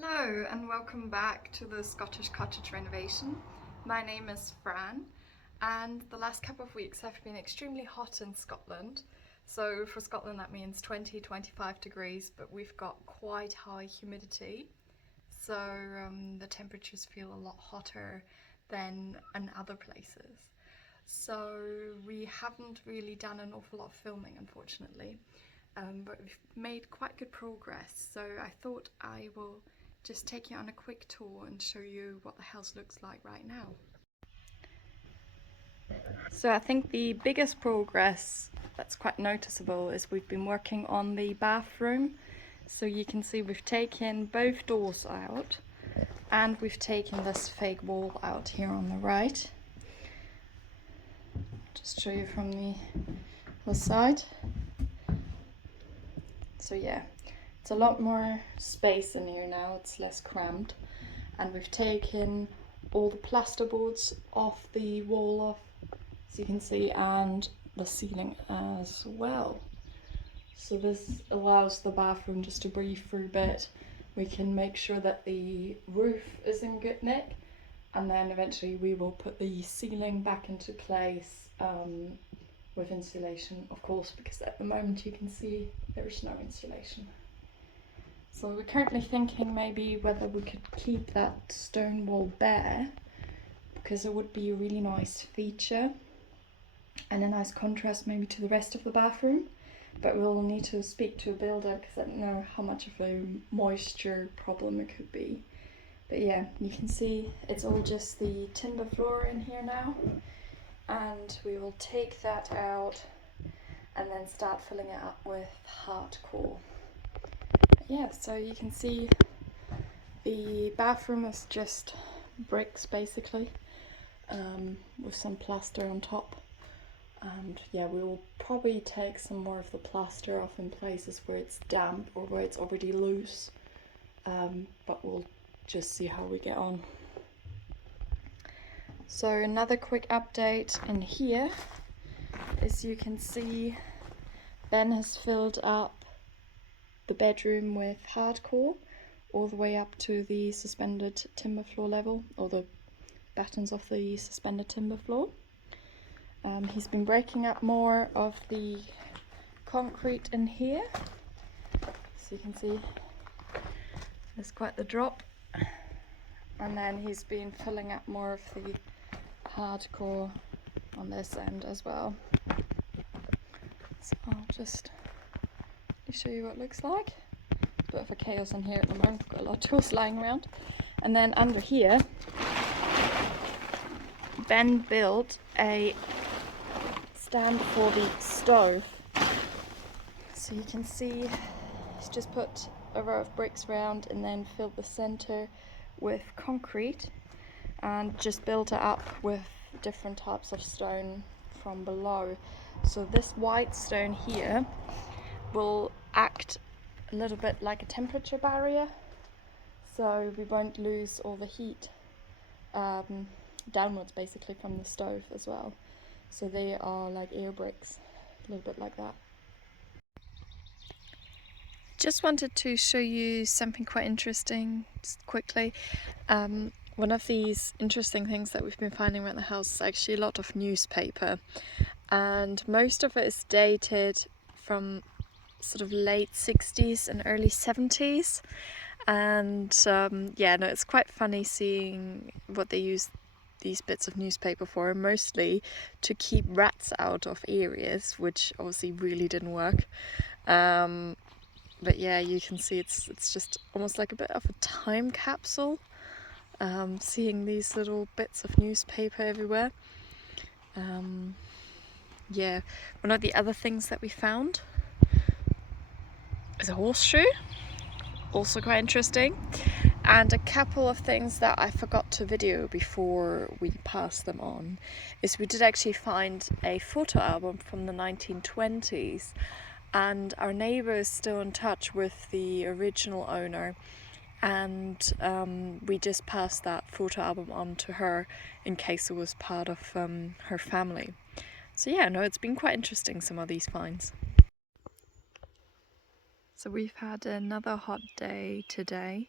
Hello and welcome back to the Scottish Cottage Renovation. My name is Fran and the last couple of weeks have been extremely hot in Scotland. So for Scotland that means 20-25 degrees, but we've got quite high humidity. So the temperatures feel a lot hotter than in other places. So we haven't really done an awful lot of filming, unfortunately. But we've made quite good progress, so I thought I will just take you on a quick tour and show you what the house looks like right now. So I think the biggest progress that's quite noticeable is we've been working on the bathroom. So you can see we've taken both doors out and we've taken this fake wall out here on the right. Just show you from the other side. So yeah, it's a lot more space in here now, it's less cramped. And we've taken all the plasterboards off the wall off, as you can see, and the ceiling as well. So this allows the bathroom just to breathe through a bit. We can make sure that the roof is in good nick, and then eventually we will put the ceiling back into place with insulation, of course, because at the moment you can see there's no insulation. So we're currently thinking maybe whether we could keep that stone wall bare, because it would be a really nice feature and a nice contrast maybe to the rest of the bathroom. But we'll need to speak to a builder because I don't know how much of a moisture problem it could be. But yeah, you can see it's all just the timber floor in here now. And we will take that out and then start filling it up with hardcore. Yeah, so you can see the bathroom is just bricks basically, with some plaster on top. And yeah, we will probably take some more of the plaster off in places where it's damp or where it's already loose, but we'll just see how we get on. So another quick update in here, as you can see, Ben has filled up the bedroom with hardcore all the way up to the suspended timber floor level, or the battens of the suspended timber floor. He's been breaking up more of the concrete in here, so you can see There's quite the drop, and then he's been filling up more of the hardcore on this end as well. So I'll just show you what it looks like. It's a bit of a chaos in here at the moment, we've got a lot of tools lying around. And then under here, Ben built a stand for the stove. So you can see he's just put a row of bricks around and then filled the center with concrete and just built it up with different types of stone from below. So this white stone here will act a little bit like a temperature barrier, so we won't lose all the heat downwards basically from the stove as well. So they are like air bricks, a little bit like that. Just wanted to show you something quite interesting just quickly. One of these interesting things that we've been finding around the house is actually a lot of newspaper, and most of it is dated from sort of late 60s and early 70s. And yeah, no, it's quite funny seeing what they use these bits of newspaper for, mostly to keep rats out of areas, which obviously really didn't work. But yeah, you can see it's just almost like a bit of a time capsule, seeing these little bits of newspaper everywhere. Yeah, one of the other things that we found is a horseshoe, also quite interesting. And a couple of things that I forgot to video before we passed them on is we did actually find a photo album from the 1920s, and our neighbour is still in touch with the original owner, and we just passed that photo album on to her in case it was part of her family. So yeah, no, it's been quite interesting, some of these finds. So we've had another hot day today,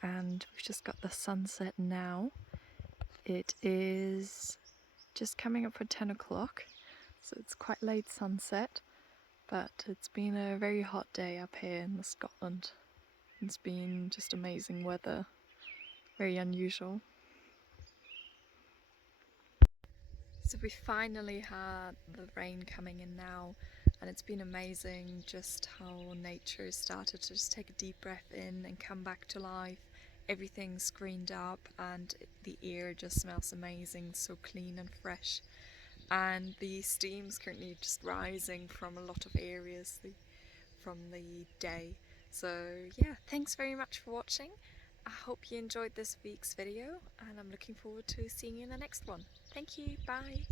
and we've just got the sunset now. It is just coming up for 10 o'clock, so it's quite late sunset, but it's been a very hot day up here in Scotland. It's been just amazing weather, very unusual. So we finally had the rain coming in now, and it's been amazing just how nature started to just take a deep breath in and come back to life. Everything's greened up and the air just smells amazing, so clean and fresh. And the steam's currently just rising from a lot of areas from the day. So yeah, thanks very much for watching. I hope you enjoyed this week's video, and I'm looking forward to seeing you in the next one. Thank you, bye!